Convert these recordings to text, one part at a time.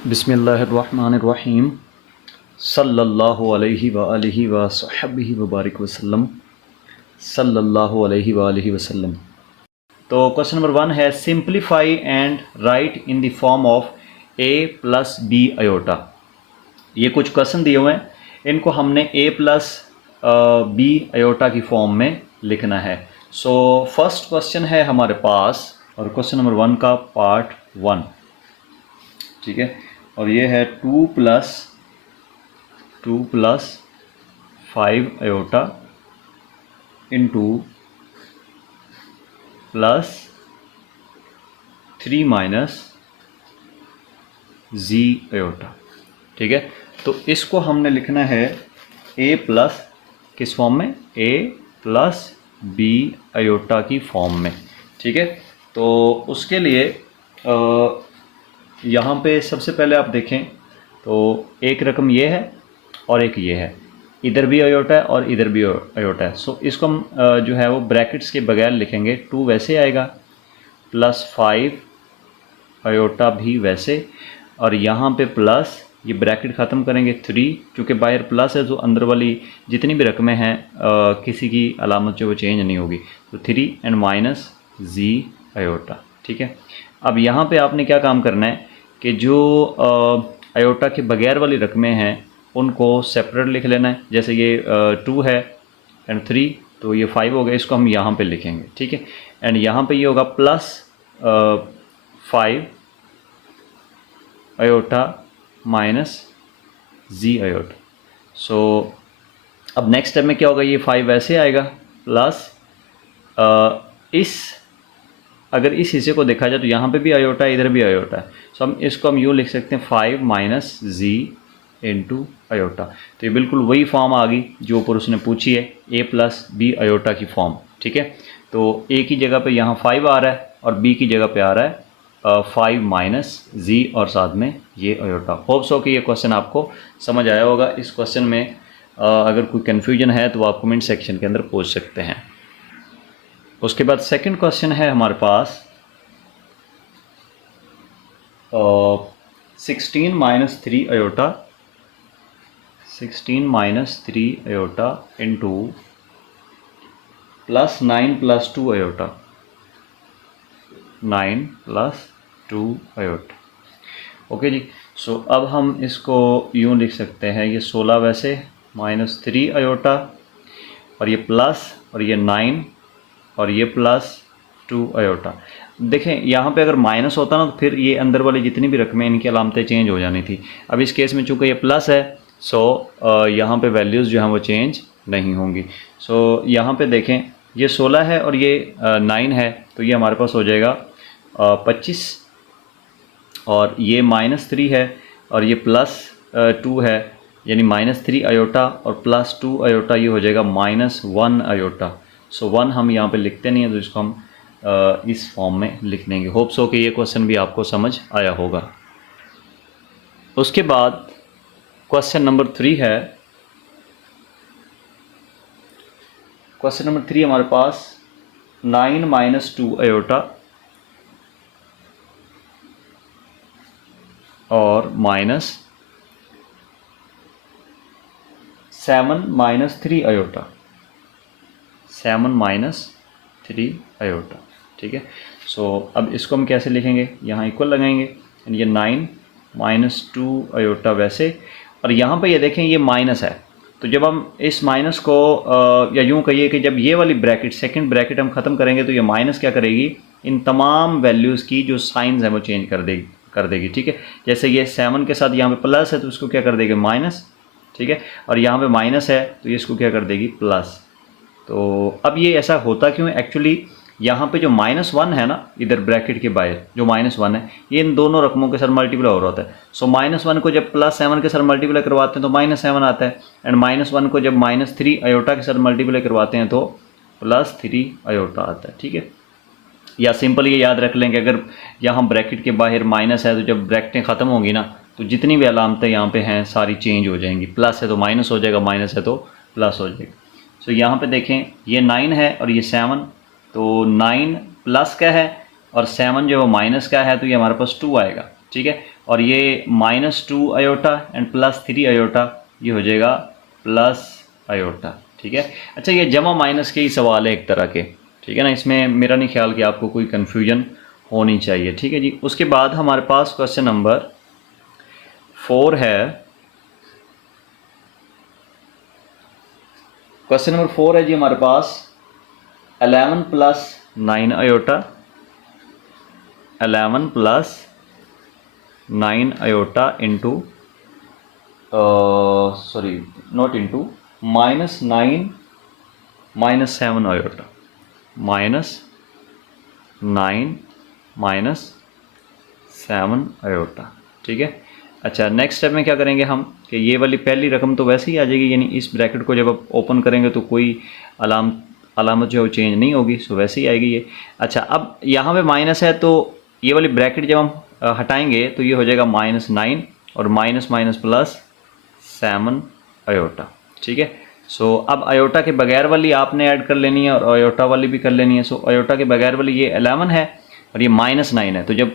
बिस्मिल्लाहिर्रहमानिर्रहीम सल्लल्लाहु अलैहि व आलिहि व सहबिहि व बारिक वसल्लम सल्लल्लाहु अलैहि व आलिहि वसल्लम। तो क्वेश्चन नंबर 1 है simplify and write in the form of a plus B iota. ये कुछ क्वेश्चन दिए हुए हैं, इनको हमने a प्लस बी अयोटा की फॉर्म में लिखना है। सो फर्स्ट क्वेश्चन है हमारे पास, और क्वेश्चन नंबर 1 का पार्ट 1, ठीक है। और ये है 2 plus 5 iota into plus 3 minus जी अयोटा, ठीक है। तो इसको हमने लिखना है a प्लस किस फॉर्म में, a प्लस बी अयोटा की फॉर्म में, ठीक है। तो उसके लिए यहाँ पे सबसे पहले आप देखें तो एक रकम ये है और एक ये है, इधर भी अयोटा है और इधर भी अयोटा है। सो इसको हम जो है वो ब्रैकेट्स के बगैर लिखेंगे। 2 वैसे आएगा प्लस 5 अयोटा भी वैसे, और यहाँ पे प्लस ये ब्रैकेट ख़त्म करेंगे 3, चूँकि बाहर प्लस है तो अंदर वाली जितनी भी रकमें हैं किसी की अलामत जो वो चेंज नहीं होगी। तो 3 एंड माइनस जी अयोटा, ठीक है। अब यहाँ पे आपने क्या काम करना है कि जो अयोटा के बगैर वाली रकमें हैं उनको सेपरेट लिख लेना है। जैसे ये 2 है एंड 3, तो ये 5 हो गया, इसको हम यहाँ पे लिखेंगे, ठीक है। एंड यहाँ पे ये होगा प्लस 5 अयोटा माइनस जी अयोटा। सो अब नेक्स्ट स्टेप में क्या होगा, ये 5 वैसे आएगा प्लस अगर इस हिस्से को देखा जाए तो यहाँ पे भी अयोटा है, इधर भी अयोटा है। सो हम इसको यूँ लिख सकते हैं 5 माइनस जी इंटू अयोटा। तो ये बिल्कुल वही फॉर्म आ गई जो ऊपर उसने पूछी है, a प्लस बी अयोटा की फॉर्म, ठीक है। तो a की जगह पे यहाँ 5 आ रहा है और b की जगह पे आ रहा है 5 माइनस जी और साथ में ये अयोटा। होप्स हो कि ये क्वेश्चन आपको समझ आया होगा। इस क्वेश्चन में अगर कोई कन्फ्यूजन है तो आप कमेंट सेक्शन के अंदर पूछ सकते हैं। उसके बाद सेकंड क्वेश्चन है हमारे पास 16 minus 3 iota, 16 minus 3 iota into plus 9 plus 2 iota, 9 plus 2 iota. Okay जी। सो अब हम इसको यूँ लिख सकते हैं, ये 16 वैसे माइनस 3 अयोटा और ये प्लस और ये 9 और ये प्लस 2 अयोटा। देखें यहाँ पे अगर माइनस होता ना तो फिर ये अंदर वाली जितनी भी रकमें इनकी अलामतें चेंज हो जानी थी। अब इस केस में चूँकि ये प्लस है सो यहाँ पे वैल्यूज़ जो हैं वो चेंज नहीं होंगी। सो यहाँ पे देखें ये 16 है और ये 9 है, तो ये हमारे पास हो जाएगा 25, और ये माइनस 3 है और ये प्लस 2 है, यानी माइनस 3 अयोटा और प्लस 2 अयोटा, ये हो जाएगा माइनस 1 अयोटा। सो 1 हम यहाँ पे लिखते नहीं हैं तो इसको हम इस फॉर्म में लिख देंगे। होप्स हो कि ये क्वेश्चन भी आपको समझ आया होगा। उसके बाद क्वेश्चन नंबर 3 है, क्वेश्चन नंबर 3 हमारे पास 9 माइनस 2 अयोटा और minus 7 minus 3 iota, 7 minus 3 iota, ठीक है। सो अब इसको हम कैसे लिखेंगे, यहाँ इक्वल लगाएंगे, ये 9 माइनस 2 अयोटा वैसे, और यहाँ पे ये देखें ये माइनस है, तो जब हम इस माइनस को या यूँ कहिए कि जब ये वाली ब्रैकेट सेकंड ब्रैकेट हम ख़त्म करेंगे तो ये माइनस क्या करेगी, इन तमाम वैल्यूज़ की जो साइंस हैं वो चेंज कर देगी, ठीक है। जैसे ये 7 के साथ यहाँ पे प्लस है तो इसको क्या कर देगी, माइनस, ठीक है। और यहाँ पे माइनस है तो ये इसको क्या कर देगी, प्लस। तो अब ये ऐसा होता क्यों है, एक्चुअली यहाँ पे जो -1 है ना, इधर ब्रैकेट के बाहर जो -1 है, ये इन दोनों रकमों के साथ मल्टीप्लाई हो रहा होता है। सो -1 को जब +7 के साथ मल्टीप्लाई करवाते हैं तो -7 आता है, एंड -1 को जब -3 अयोटा के साथ मल्टीप्लाई करवाते हैं तो +3 अयोटा आता है, ठीक है। या सिंपल ये याद रख लें कि अगर यहाँ ब्रैकेट के बाहर माइनस है तो जब ब्रैकेटें ख़त्म होंगी ना तो जितनी भी अलामतें यहाँ पे हैं सारी चेंज हो जाएंगी। प्लस है तो माइनस हो जाएगा, माइनस है तो प्लस हो जाएगा। सो यहाँ पे देखें ये 9 है और ये 7, तो 9 प्लस का है और 7 जो है माइनस का है, तो ये हमारे पास 2 आएगा, ठीक है। और ये -2 अयोटा एंड +3 अयोटा, ये हो जाएगा प्लस अयोटा। ठीक है, अच्छा ये जमा माइनस के ही सवाल है एक तरह के, ठीक है ना, इसमें मेरा नहीं ख्याल कि आपको कोई कन्फ्यूजन होनी चाहिए। ठीक है जी, उसके बाद हमारे पास क्वेश्चन नंबर 4 है। क्वेश्चन नंबर 4 है जी हमारे पास 11 + 9 iota, 11 + 9 iota into sorry not into -9 -7 iota, -9 -7 iota. ठीक है, अच्छा नेक्स्ट स्टेप में क्या करेंगे हम कि ये वाली पहली रकम तो वैसे ही आ जाएगी, यानी इस ब्रैकेट को जब आप ओपन करेंगे तो कोई अलामत जो है वो चेंज नहीं होगी, सो वैसे ही आएगी ये। अच्छा अब यहाँ पे माइनस है तो ये वाली ब्रैकेट जब हम हटाएंगे तो ये हो जाएगा -9 और माइनस +7 अयोटा। ठीक है, सो अब अयोटा के बगैर वाली आपने ऐड कर लेनी है और अयोटा वाली भी कर लेनी है। सो अयोटा के बगैर वाली ये 11 है और ये -9 है, तो जब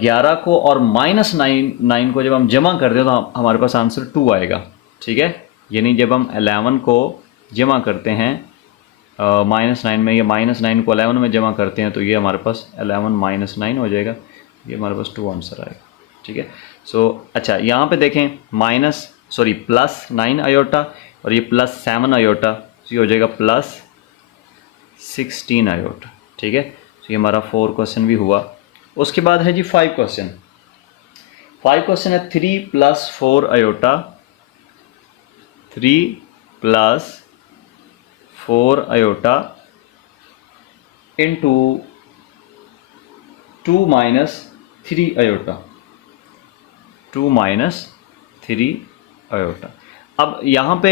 11 को और -9 को जब हम जमा करते हैं तो हमारे पास आंसर 2 आएगा। ठीक है, यानी जब हम 11 को जमा करते हैं -9 में, या -9 को 11 में जमा करते हैं तो ये हमारे पास 11 - 9 हो जाएगा, ये हमारे पास 2 आंसर आएगा। ठीक है, सो अच्छा यहाँ पे देखें +9 अयोटा और ये +7 अयोटा, तो ये हो जाएगा +16 अयोटा। ठीक है, तो ये हमारा 4 क्वेश्चन भी हुआ। उसके बाद है जी 5 क्वेश्चन। 5 क्वेश्चन है 3 + 4 iota, 3 + 4 iota into 2 - 3 iota, 2 - 3 iota. अब यहाँ पे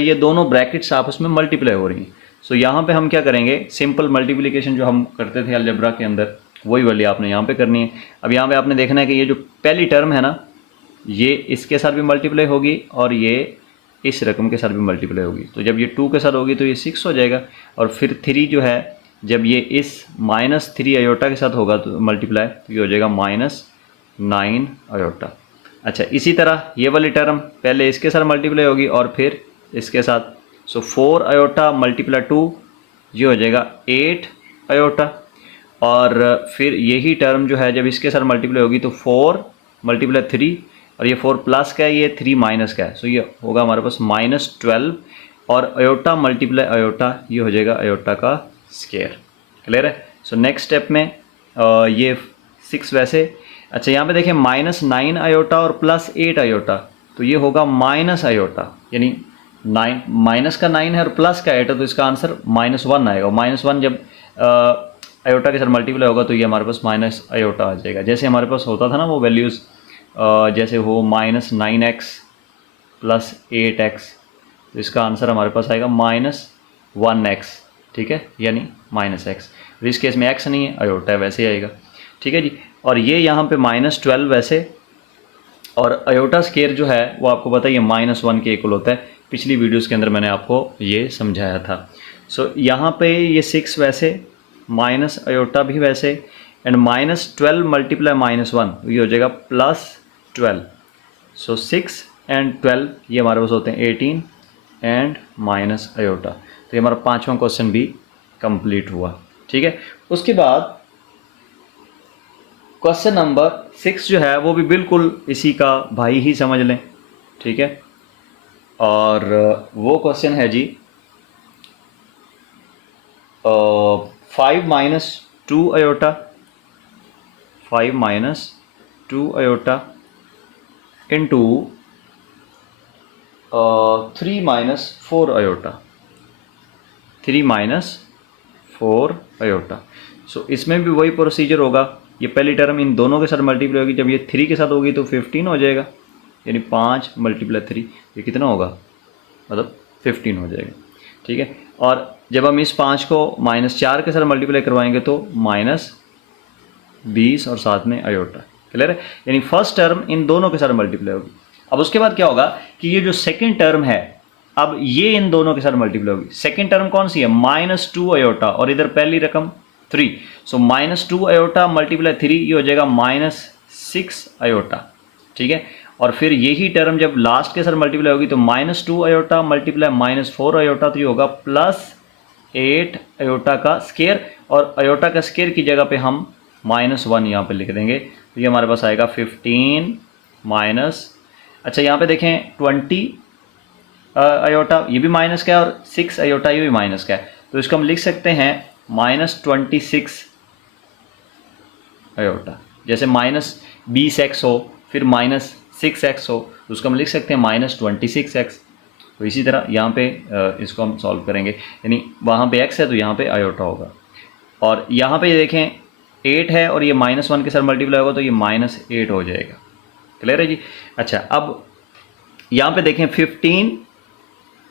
ये दोनों ब्रैकेट्स आपस में मल्टीप्लाई हो रही हैं। सो यहाँ पे हम क्या करेंगे, सिंपल मल्टीप्लिकेशन जो हम करते थे अलजेब्रा के अंदर वही वाली आपने यहाँ पे करनी है। अब यहाँ पे आपने देखना है कि ये जो पहली टर्म है ना, ये इसके साथ भी मल्टीप्लाई होगी और ये इस रकम के साथ भी मल्टीप्लाई होगी। तो जब ये 2 के साथ होगी तो ये 6 हो जाएगा, और फिर 3 जो है जब ये इस -3 अयोटा के साथ होगा तो मल्टीप्लाई, तो ये हो जाएगा -9 अयोटा। अच्छा इसी तरह ये वाली टर्म पहले इसके साथ मल्टीप्लाई होगी और फिर इसके साथ, सो 4 अयोटा × 2 ये हो जाएगा 8 अयोटा, और फिर यही टर्म जो है जब इसके साथ मल्टीप्लाई होगी तो 4 × 3, और ये 4 प्लस का है, ये 3 माइनस का है, सो ये होगा हमारे पास -12, और अयोटा × अयोटा ये हो जाएगा अयोटा का स्क्वायर। क्लियर है। सो नेक्स्ट स्टेप में ये 6 वैसे। अच्छा यहाँ पे देखें -9 अयोटा और +8 अयोटा, तो ये होगा माइनस अयोटा, यानी 9 माइनस का 9 है और प्लस का 8 है, तो इसका आंसर -1 आएगा। -1 जब अयोटा के साथ मल्टीप्लाई होगा तो ये हमारे पास माइनस अयोटा आ जाएगा। जैसे हमारे पास होता था ना वो वैल्यूज़, जैसे हो -9x + 8x, तो इसका आंसर हमारे पास आएगा -1x। ठीक है, यानी -x। तो इस केस में x नहीं है, अयोटा है, वैसे ही आएगा। ठीक है जी, और ये यहाँ पे -12 वैसे, और अयोटा स्क्वायर जो है वो आपको पता है ये -1 के इक्वल होता है। पिछली वीडियोस के अंदर मैंने आपको ये समझाया था। सो यहाँ पे ये 6 वैसे, माइनस अयोटा भी वैसे, एंड -12 × -1 ये हो जाएगा +12। सो 6 एंड 12 ये हमारे पास होते हैं 18 एंड माइनस अयोटा। तो ये हमारा 5वां क्वेश्चन भी कंप्लीट हुआ। ठीक है, उसके बाद क्वेश्चन नंबर 6 जो है वो भी बिल्कुल इसी का भाई ही समझ लें। ठीक है, और वो क्वेश्चन है जी 5 - 2 iota, 5 - 2 iota into 3 - 4 iota, 3 - 4 iota. So इसमें भी वही प्रोसीजर होगा, ये पहली टर्म इन दोनों के साथ मल्टीप्लाई होगी, जब ये 3 के साथ होगी तो 15 हो जाएगा, यानी 5 × 3 ये कितना होगा, मतलब 15 हो जाएगा। ठीक है, और जब हम इस 5 को -4 के साथ मल्टीप्लाई करवाएंगे तो -20 और साथ में अयोटा। क्लियर है, यानी फर्स्ट टर्म इन दोनों के साथ मल्टीप्लाई होगी। अब उसके बाद क्या होगा कि ये जो सेकेंड टर्म है, अब ये इन दोनों के साथ मल्टीप्लाई होगी। सेकेंड टर्म कौन सी है, -2 अयोटा, और इधर पहली रकम 3। सो -2 अयोटा × 3 ये हो जाएगा 6 अयोटा, ठीक है। और फिर यही टर्म जब लास्ट के साथ मल्टीप्लाई होगी तो -2 अयोटा मल्टीप्लाई -4 अयोटा, तो ये होगा +8 अयोटा का स्केयर, और अयोटा का स्केयर की जगह पे हम -1 यहाँ पे लिख देंगे, तो ये हमारे पास आएगा 15 माइनस, अच्छा यहाँ पे देखें 20 अयोटा, ये भी माइनस का है, और 6 अयोटा ये भी माइनस का है, तो इसको हम लिख सकते हैं -26 अयोटा। जैसे -20x हो फिर -6x हो, तो उसको हम लिख सकते हैं -26x। तो इसी तरह यहाँ पे इसको हम सॉल्व करेंगे, यानी वहाँ पे x है तो यहाँ पे अयोटा होगा, और यहाँ पे देखें 8 है और ये -1 के साथ मल्टीप्लाई होगा तो ये -8 हो जाएगा। क्लियर है जी। अच्छा अब यहाँ पे देखें 15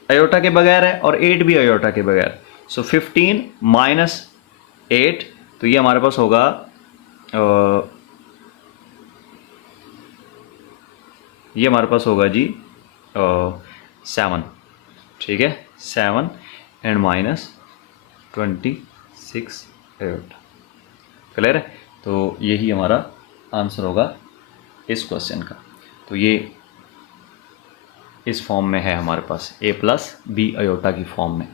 अयोटा के बगैर है और 8 भी अयोटा के बगैर, सो 15 -8, तो ये हमारे पास होगा ये हमारे पास होगा जी 7, ठीक है, 7 एंड -26 अयोटा। क्लियर है, तो यही हमारा आंसर होगा इस क्वेश्चन का। तो ये इस फॉर्म में है हमारे पास a+b अयोटा की फॉर्म में।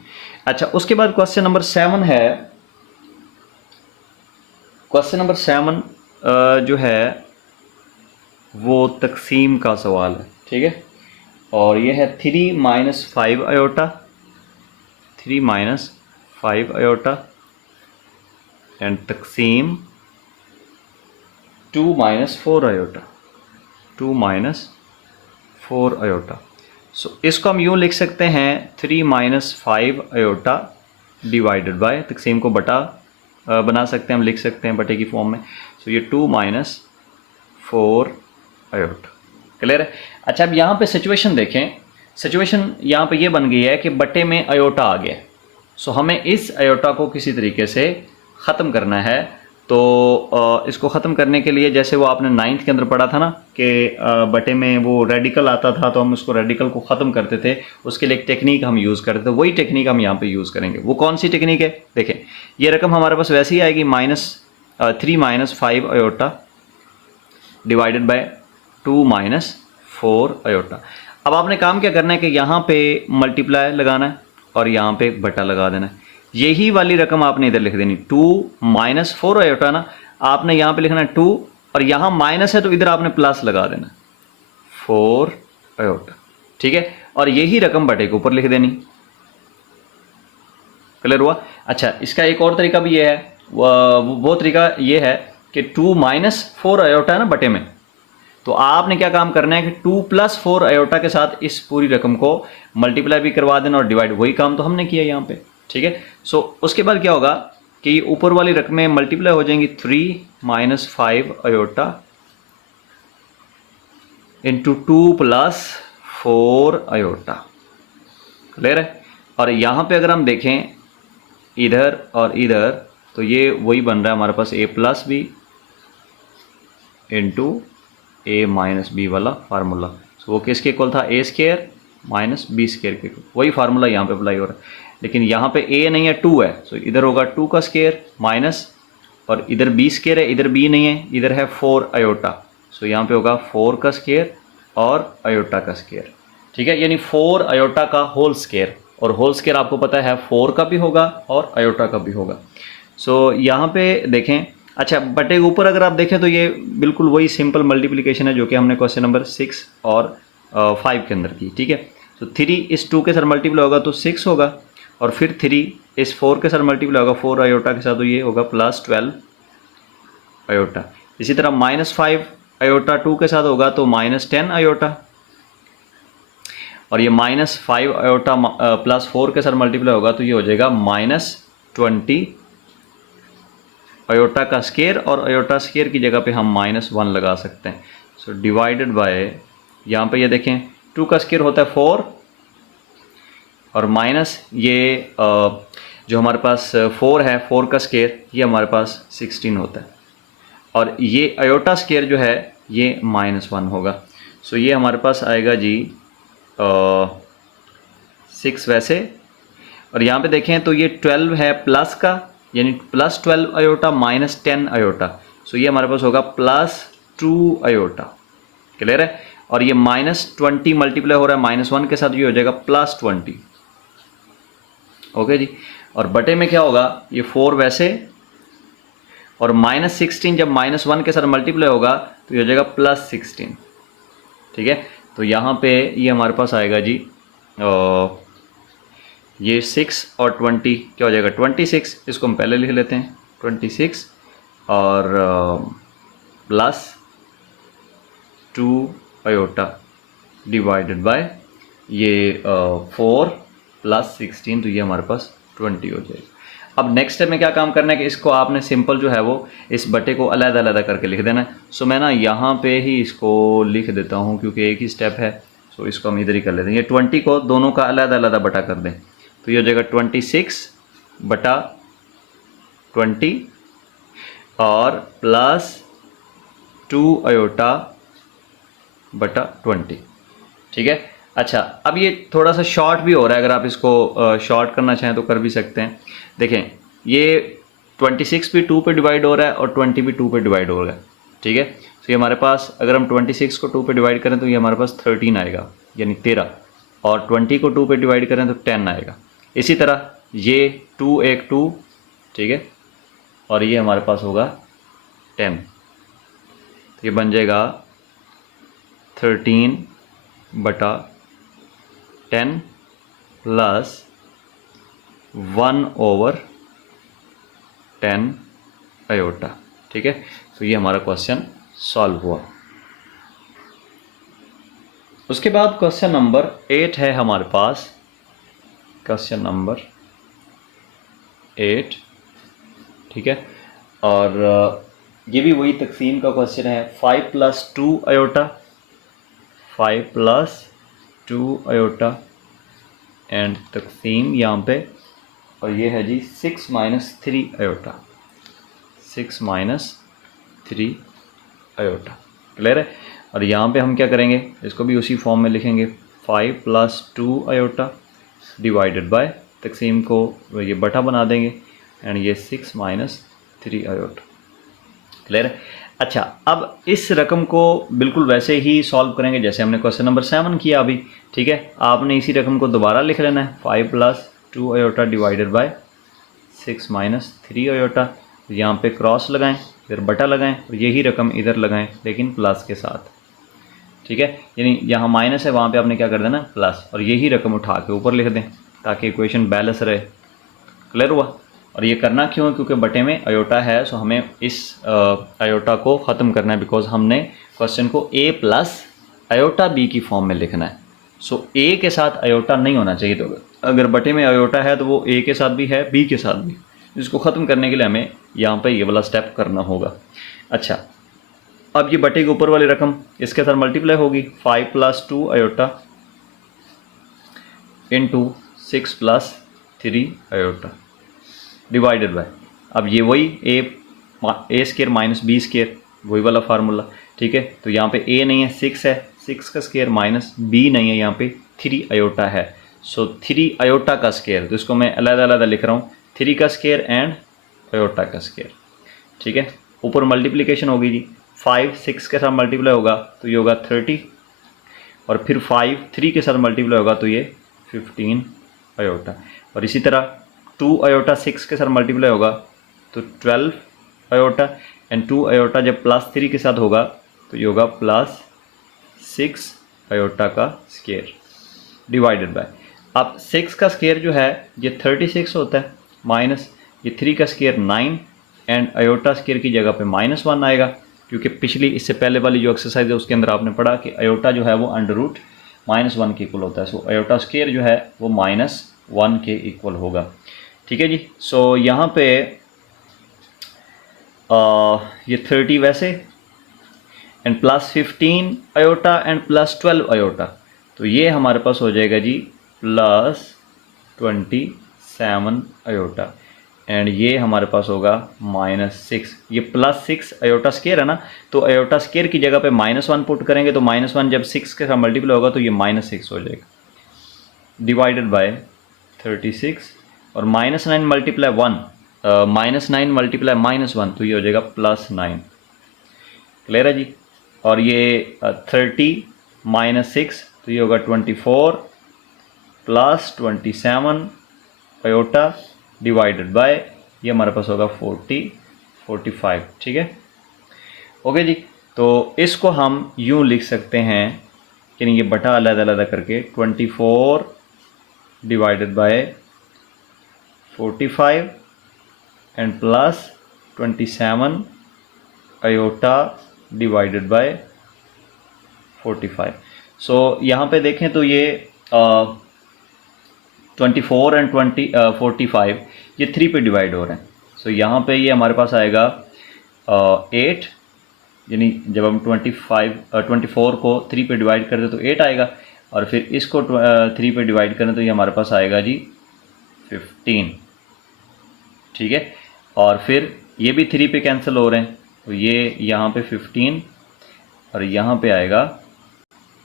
अच्छा उसके बाद क्वेश्चन नंबर 7 है। क्वेश्चन नंबर 7 जो है वो तकसीम का सवाल है, ठीक है, और ये है 3 - 5 अयोटा, 3 - 5 अयोटा एंड तकसीम 2 - 4 अयोटा, 2 - 4 अयोटा। सो इसको हम यूँ लिख सकते हैं 3 - 5 अयोटा डिवाइडेड बाय, तकसीम को बटा बना सकते हैं, हम लिख सकते हैं बटे की फॉर्म में। सो ये 2 - 4 अयोटा। क्लियर है। अच्छा अब यहाँ पे सिचुएशन देखें, सिचुएशन यहाँ पे ये बन गई है कि बटे में अयोटा आ गया, सो हमें इस अयोटा को किसी तरीके से ख़त्म करना है। तो इसको ख़त्म करने के लिए जैसे वो आपने 9th के अंदर पढ़ा था ना कि बटे में वो रेडिकल आता था तो हम उसको रेडिकल को ख़त्म करते थे, उसके लिए एक टेक्निक हम यूज़ करते थे, वही टेक्निक हम यहाँ पे यूज़ करेंगे। वो कौन सी टेक्निक है देखें, ये रकम हमारे पास वैसे ही आएगी -3 - 5 अयोटा डिवाइडेड बाय 2 - 4 अयोटा। अब आपने काम क्या करना है कि यहाँ पे मल्टीप्लाई लगाना है और यहाँ पे बटा लगा देना है। यही वाली रकम आपने इधर लिख देनी, 2 - 4 अयोटा ना, आपने यहाँ पे लिखना है 2 और यहाँ माइनस है तो इधर आपने प्लस लगा देना 4 अयोटा, ठीक है, और यही रकम बटे के ऊपर लिख देनी। क्लियर हुआ। अच्छा इसका एक और तरीका भी ये है, वो तरीका ये है कि 2 - 4 अयोटा है ना बटे में, तो आपने क्या काम करना है कि 2 + 4 अयोटा के साथ इस पूरी रकम को मल्टीप्लाई भी करवा देना और डिवाइड, वही काम तो हमने किया यहाँ पे, ठीक है। सो उसके बाद क्या होगा कि ऊपर वाली रकमें मल्टीप्लाई हो जाएंगी 3 - 5 अयोटा इंटू 2 + 4 अयोटा। क्लियर है। और यहाँ पे अगर हम देखें इधर और इधर तो ये वही बन रहा है हमारे पास a+b इंटू a-b वाला फार्मूला। सो वो किसके इक्वल था, a² - b² के, वही फार्मूला यहाँ पे अप्लाई हो रहा है। लेकिन यहाँ पे a नहीं है 2 है, सो इधर होगा 2 का स्क्वायर माइनस, और इधर b² है, इधर b नहीं है, इधर है 4 अयोटा, सो यहाँ पे होगा 4 का स्क्वायर और अयोटा का स्क्वायर, ठीक है, यानी 4 अयोटा का होल स्क्वायर, और होल स्क्वायर आपको पता है 4 का भी होगा और अयोटा का भी होगा। सो यहाँ पे देखें, अच्छा बटे के ऊपर अगर आप देखें तो ये बिल्कुल वही सिंपल मल्टीप्लिकेशन है जो कि हमने क्वेश्चन नंबर 6 और 5 के अंदर की, ठीक है। तो 3 इस 2 के साथ मल्टीप्लाई होगा तो 6 होगा, और फिर 3 इस 4 के साथ मल्टीप्लाई होगा 4 अयोटा के साथ, तो ये होगा +12 अयोटा। इसी तरह -5 अयोटा 2 के साथ होगा तो -10 अयोटा, और ये -5 अयोटा +4 के साथ मल्टीप्लाई होगा तो ये हो जाएगा -20 अयोटा का स्क्वायर, और अयोटा स्क्वायर की जगह पे हम -1 लगा सकते हैं। सो डिवाइडेड बाय, यहाँ पे ये देखें 2 का स्क्वायर होता है 4, और माइनस ये जो हमारे पास 4 है, 4 का स्क्वायर ये हमारे पास 16 होता है, और ये अयोटा स्क्वायर जो है ये -1 होगा। सो ये हमारे पास आएगा जी 6 वैसे, और यहाँ पे देखें तो ये 12 है प्लस का, यानी +12 अयोटा -10 अयोटा, सो ये हमारे पास होगा 2 आयोटा। क्लियर है। और ये -20 मल्टीप्लाई हो रहा है -1 के साथ, ये हो जाएगा +20। ओके जी। और बटे में क्या होगा, ये 4 वैसे, और -16 जब -1 के साथ मल्टीप्लाई होगा तो ये हो जाएगा +16। ठीक है। तो यहाँ पे ये हमारे पास आएगा जी ये 6 और 20 क्या हो जाएगा 26। इसको हम पहले लिख लेते हैं 26 और +2 आयोटा डिवाइडेड बाय ये 4 +16, तो ये हमारे पास 20 हो जाएगा। अब नेक्स्ट स्टेप में क्या काम करना है कि इसको आपने सिंपल जो है वो इस बटे को अलग-अलग करके लिख देना है। सो मैं ना यहाँ पे ही इसको लिख देता हूँ क्योंकि एक ही स्टेप है। सो इसको हम इधर ही कर लेते हैं। ये 20 को दोनों का अलग-अलग बटा कर दें तो ये हो जाएगा 26 बटा 20 और +2 आयोटा बटा 20। ठीक है। अच्छा, अब ये थोड़ा सा शॉर्ट भी हो रहा है, अगर आप इसको शॉर्ट करना चाहें तो कर भी सकते हैं। देखें, ये 26 भी 2 पे डिवाइड हो रहा है और 20 भी 2 पे डिवाइड हो रहा है। ठीक है। तो ये हमारे पास, अगर हम 26 को 2 पे डिवाइड करें तो ये हमारे पास 13 आएगा, यानी 13, और 20 को 2 पे डिवाइड करें तो 10 आएगा। इसी तरह ये 2 एक 2, ठीक है, और ये हमारे पास होगा 10। तो ये बन जाएगा 13 बटा 10 प्लस 1/10 आयोटा। ठीक है। तो ये हमारा क्वेश्चन सॉल्व हुआ। उसके बाद क्वेश्चन नंबर 8 है हमारे पास। क्वेश्चन नंबर 8, ठीक है, और ये भी वही तकसीम का क्वेश्चन है। 5 + 2 आयोटा, 5 + 2 आयोटा एंड तकसीम यहाँ पे, और ये है जी 6 - 3 आयोटा, 6 - 3 आयोटा। क्लियर है। और यहाँ पे हम क्या करेंगे, इसको भी उसी फॉर्म में लिखेंगे, 5 + 2 आयोटा डिवाइडेड बाय, तकसीम को ये बटा बना देंगे, एंड ये 6 - 3 आयोटा। क्लियर है। अच्छा, अब इस रकम को बिल्कुल वैसे ही सॉल्व करेंगे जैसे हमने क्वेश्चन नंबर 7 किया अभी। ठीक है। आपने इसी रकम को दोबारा लिख लेना है, 5 + 2 आयोटा डिवाइडेड बाय 6 - 3 आयोटा। यहाँ पे क्रॉस लगाएं, फिर बटा लगाएं, और यही रकम इधर लगाएं लेकिन प्लस के साथ। ठीक है। यानी यहाँ माइनस है, वहाँ पे आपने क्या कर देना प्लस, और यही रकम उठा के ऊपर लिख दें ताकि इक्वेशन बैलेंस रहे। क्लियर हुआ। और ये करना क्यों है, क्योंकि बटे में आयोटा है, सो हमें इस आयोटा को ख़त्म करना है, बिकॉज हमने क्वेश्चन को a + आयोटा b की फॉर्म में लिखना है। सो a के साथ आयोटा नहीं होना चाहिए। तो अगर बटे में आयोटा है तो वो a के साथ भी है, b के साथ भी। इसको ख़त्म करने के लिए हमें यहाँ पे ये वाला स्टेप करना होगा। अच्छा, अब ये बटे के ऊपर वाली रकम इसके साथ मल्टीप्लाई होगी, 5 + 2 iota into 6 + 3 iota divided by, अब ये वही a² - b², वही वाला फार्मूला। ठीक है। तो यहाँ पे a नहीं है, 6 है, 6 का स्क्वायर माइनस b नहीं है, यहाँ पे 3 आयोटा है। सो 3 आयोटा का स्क्वायर, तो इसको मैं अलग-अलग लिख रहा हूँ, 3 का स्क्वायर एंड आयोटा का स्क्वायर। ठीक है। ऊपर मल्टीप्लिकेशन होगी जी, 5 6 के साथ मल्टीप्लाई होगा तो ये होगा 30, और फिर 5 3 के साथ मल्टीप्लाई होगा तो ये 15 आयोटा। और इसी तरह 2 आयोटा 6 के साथ मल्टीप्लाई होगा तो 12 आयोटा, एंड 2 आयोटा जब +3 के साथ होगा तो ये होगा +6 आयोटा का स्क्वायर डिवाइडेड बाय, अब 6 का स्क्वायर जो है ये 36 होता है, माइनस ये 3 का स्क्वायर 9, एंड आयोटा स्क्वायर की जगह पे -1 आएगा, क्योंकि पिछली इससे पहले वाली जो एक्सरसाइज है उसके अंदर आपने पढ़ा कि आयोटा जो है वो √-1 के इक्वल होता है। सो आयोटा स्क्वायर जो है वो -1 के इक्वल होगा। ठीक है जी। सो यहाँ पे ये 30 वैसे, एंड +15 आयोटा एंड +12 आयोटा, तो ये हमारे पास हो जाएगा जी +27 आयोटा, एंड ये हमारे पास होगा -6। ये +6 आयोटा स्क्वायर है ना, तो आयोटा स्क्वायर की जगह पे -1 पुट करेंगे तो -1 जब 6 के साथ मल्टीप्लाई होगा तो ये -6 हो जाएगा डिवाइडेड बाय 36, और -9 × 1 -9 × -1 तो ये हो जाएगा +9। क्लियर है जी। और ये 30 माइनस 6, तो ये होगा 24 प्लस 27 आयोटा डिवाइडेड बाय, ये हमारे पास होगा 45। ठीक है, ओके जी। तो इसको हम यूँ लिख सकते हैं कि नहीं, ये बटा अलग अलग करके 24 divided by 45 and plus 27 iota divided by 45। सो यहाँ पे देखें तो ये 24 एंड 45 ये 3 पे डिवाइड हो रहे हैं। सो यहाँ पे ये हमारे पास आएगा 8, यानी जब हम 24 को 3 पे डिवाइड करते तो 8 आएगा, और फिर इसको 3 पे डिवाइड करें तो ये हमारे पास आएगा जी 15। ठीक है, और फिर ये भी 3 पे कैंसिल हो रहे हैं, तो ये यहाँ पे 15 और यहाँ पे आएगा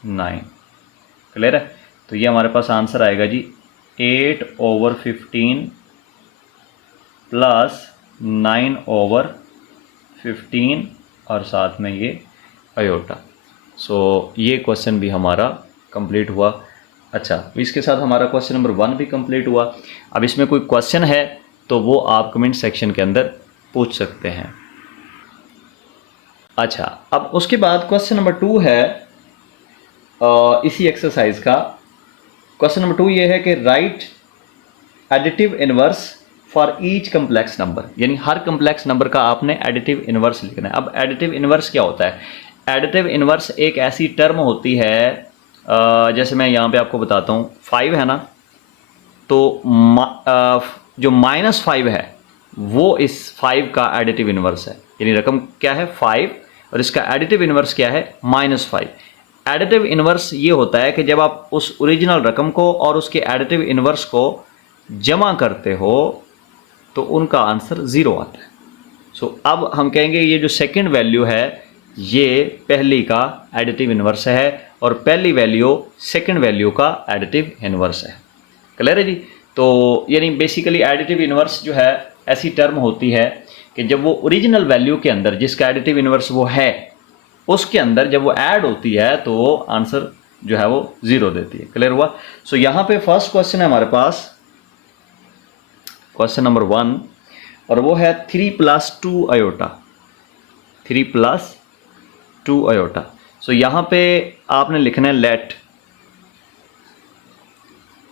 9। क्लियर है, तो ये हमारे पास आंसर आएगा जी 8/15 प्लस 9/15 और साथ में ये आयोटा। सो ये क्वेश्चन भी हमारा कंप्लीट हुआ। अच्छा, तो इसके साथ हमारा क्वेश्चन नंबर 1 भी कंप्लीट हुआ। अब इसमें कोई क्वेश्चन है तो वो आप कमेंट सेक्शन के अंदर पूछ सकते हैं। अच्छा, अब उसके बाद क्वेश्चन नंबर 2 है इसी एक्सरसाइज का। क्वेश्चन नंबर 2 ये है कि right additive inverse for each complex number, यानी हर कम्प्लेक्स नंबर का आपने एडिटिव इनवर्स लिखना है। अब एडिटिव इनवर्स क्या होता है? एडिटिव इनवर्स एक ऐसी टर्म होती है, जैसे मैं यहाँ पे आपको बताता हूँ, 5 है ना, तो जो -5 है वो इस 5 का एडिटिव इनवर्स है, यानी रकम क्या है 5 और इसका एडिटिव इनवर्स क्या है -5। एडिटिव इनवर्स ये होता है कि जब आप उस ओरिजिनल रकम को और उसके एडिटिव इनवर्स को जमा करते हो तो उनका आंसर 0 आता है। सो अब हम कहेंगे ये जो सेकंड वैल्यू है ये पहली का एडिटिव इनवर्स है और पहली वैल्यू सेकंड वैल्यू का एडिटिव इनवर्स है। क्लियर है जी? तो यानी बेसिकली एडिटिव इनवर्स जो है ऐसी टर्म होती है कि जब वो ओरिजिनल वैल्यू के अंदर जिसका एडिटिव इनवर्स वो है उसके अंदर जब वो ऐड होती है तो वो आंसर जो है वो 0 देती है। क्लियर हुआ? सो यहाँ पे फर्स्ट क्वेश्चन है हमारे पास, क्वेश्चन नंबर 1, और वो है 3 + 2 आयोटा। 3 + 2 आयोटा। सो यहाँ पे आपने लिखना है let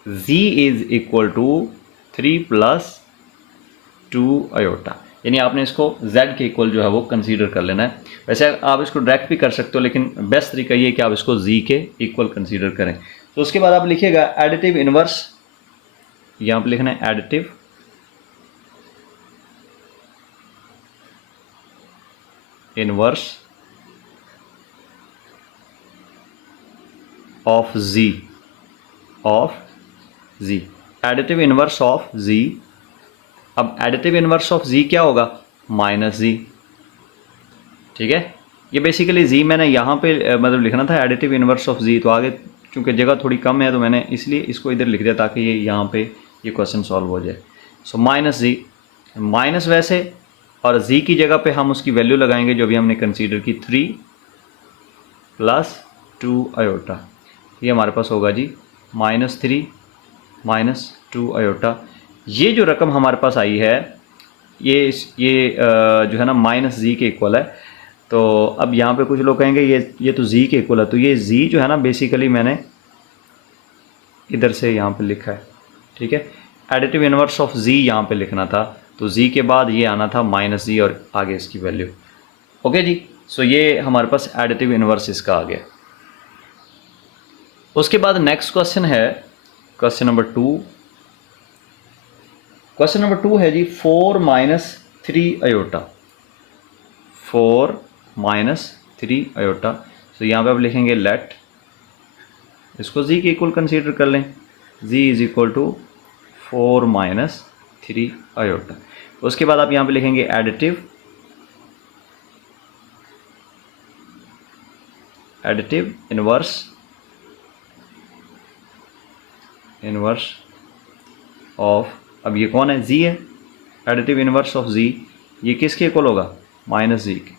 z is equal to 3 + 2 iota, यानी आपने इसको z के इक्वल जो है वो कंसीडर कर लेना है। वैसे आप इसको डायरेक्ट भी कर सकते हो, लेकिन बेस्ट तरीका ये है कि आप इसको z के इक्वल कंसीडर करें। तो उसके बाद आप लिखिएगा एडिटिव इनवर्स, यहाँ पे लिखना है additive inverse of z, additive inverse of z। अब एडिटिव इनवर्स ऑफ z क्या होगा? -z। ठीक है, ये बेसिकली z मैंने यहाँ पे मतलब लिखना था एडिटिव इनवर्स ऑफ z, तो आगे चूंकि जगह थोड़ी कम है तो मैंने इसलिए इसको इधर लिख दिया ताकि ये यहाँ पे ये क्वेश्चन सॉल्व हो जाए। सो -z, माइनस वैसे और z की जगह पे हम उसकी वैल्यू लगाएंगे जो भी हमने कंसीडर की 3 + 2 आयोटा। ये हमारे पास होगा जी -3 - 2 आयोटा। ये जो रकम हमारे पास आई है ये जो है ना -z के इक्वल है। तो अब यहाँ पे कुछ लोग कहेंगे ये तो z के इक्वल है, तो ये z जो है ना बेसिकली मैंने इधर से यहाँ पे लिखा है। ठीक है, एडिटिव इनवर्स ऑफ z यहाँ पे लिखना था, तो z के बाद ये आना था -z और आगे इसकी वैल्यू। ओके जी, सो ये हमारे पास एडिटिव इनवर्स इसका आ गया। उसके बाद नेक्स्ट क्वेश्चन है क्वेश्चन नंबर 2। क्वेश्चन नंबर 2 है जी 4 - 3 आयोटा। 4 - 3 आयोटा। तो यहाँ पे आप लिखेंगे लेट, इसको z के इक्वल कंसीडर कर लें, z is equal to 4 - 3 iota. उसके बाद आप यहाँ पे लिखेंगे एडिटिव इनवर्स ऑफ, अब ये कौन है? z है। एडिटिव इनवर्स ऑफ z ये किसके इक्वल होगा? -z के।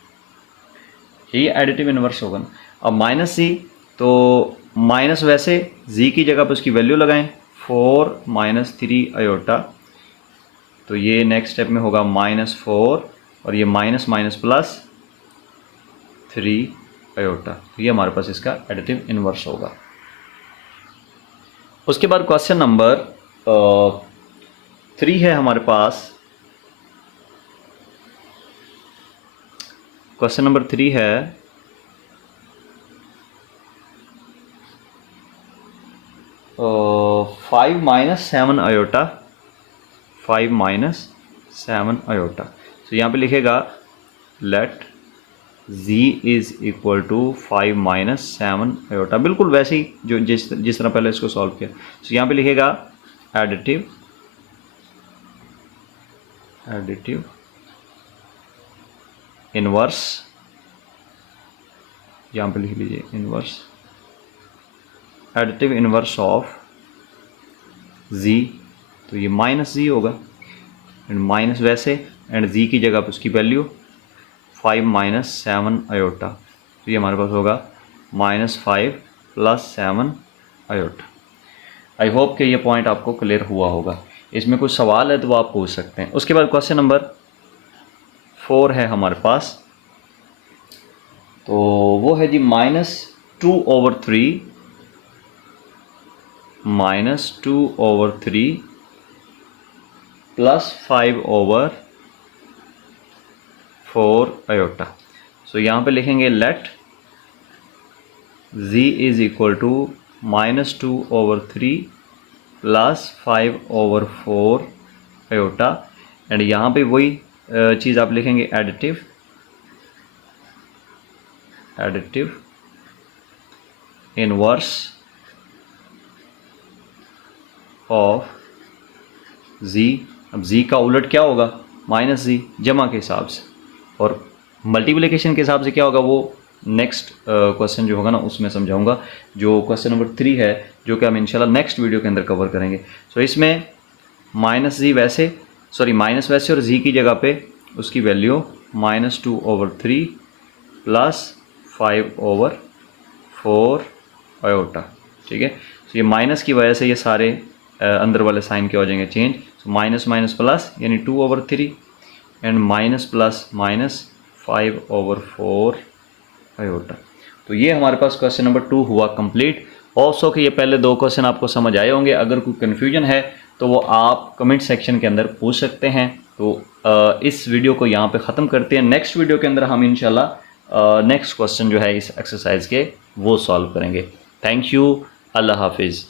ये एडिटिव इन्वर्स होगा ना। अब माइनस जी, तो माइनस वैसे जी की जगह पर उसकी वैल्यू लगाएं 4 - 3 आयोटा, तो ये नेक्स्ट स्टेप में होगा -4 और ये माइनस माइनस प्लस 3 आयोटा, तो ये हमारे पास इसका एडिटिव इन्वर्स होगा। उसके बाद क्वेश्चन नंबर 3 है हमारे पास। क्वेश्चन नंबर 3 है 5 - 7 आयोटा, 5 - 7 आयोटा। तो यहाँ पे लिखेगा let z is equal to 5 - 7 iota, बिल्कुल वैसे ही जो जिस तरह पहले इसको सॉल्व किया। तो यहाँ पे लिखेगा एडिटिव इनवर्स, यहाँ पे लिख लीजिए inverse, additive inverse of z, तो ये -z होगा एंड माइनस वैसे एंड z की जगह पर उसकी वैल्यू 5 - 7 आयोटा, तो ये हमारे पास होगा -5 + 7 आयोटा। आई होप कि ये पॉइंट आपको क्लियर हुआ होगा। इसमें कुछ सवाल है तो आप पूछ सकते हैं। उसके बाद क्वेश्चन नंबर 4 है हमारे पास, तो वो है जी -2/3 + 5/4 आयोटा। सो यहाँ पे लिखेंगे let z is equal to -2/3 + 5/4 iota and यहाँ पे वही चीज़ आप लिखेंगे एडिटिव इनवर्स ऑफ z। अब z का उलट क्या होगा, -z, जमा के हिसाब से, और मल्टीप्लिकेशन के हिसाब से क्या होगा वो नेक्स्ट क्वेश्चन जो होगा ना उसमें समझाऊंगा, जो क्वेश्चन नंबर 3 है, जो कि हम इंशाल्लाह नेक्स्ट वीडियो के अंदर कवर करेंगे। सो इसमें -z वैसे माइनस वैसे और z की जगह पे उसकी वैल्यू -2/3 + 5/4 आयोटा, ठीक है। तो ये माइनस की वजह से ये सारे अंदर वाले साइन क्या हो जाएंगे change, so minus minus plus यानी 2/3 and minus plus minus 5/4 iota. तो ये हमारे पास क्वेश्चन नंबर 2 हुआ कंप्लीट। ऑल्सो कि ये पहले 2 क्वेश्चन आपको समझ आए होंगे। अगर कोई कन्फ्यूजन है तो वो आप कमेंट सेक्शन के अंदर पूछ सकते हैं। तो इस वीडियो को यहाँ पे ख़त्म करते हैं। नेक्स्ट वीडियो के अंदर हम इंशाल्लाह नेक्स्ट क्वेश्चन जो है इस एक्सरसाइज के वो सॉल्व करेंगे। थैंक यू, अल्लाह हाफिज़।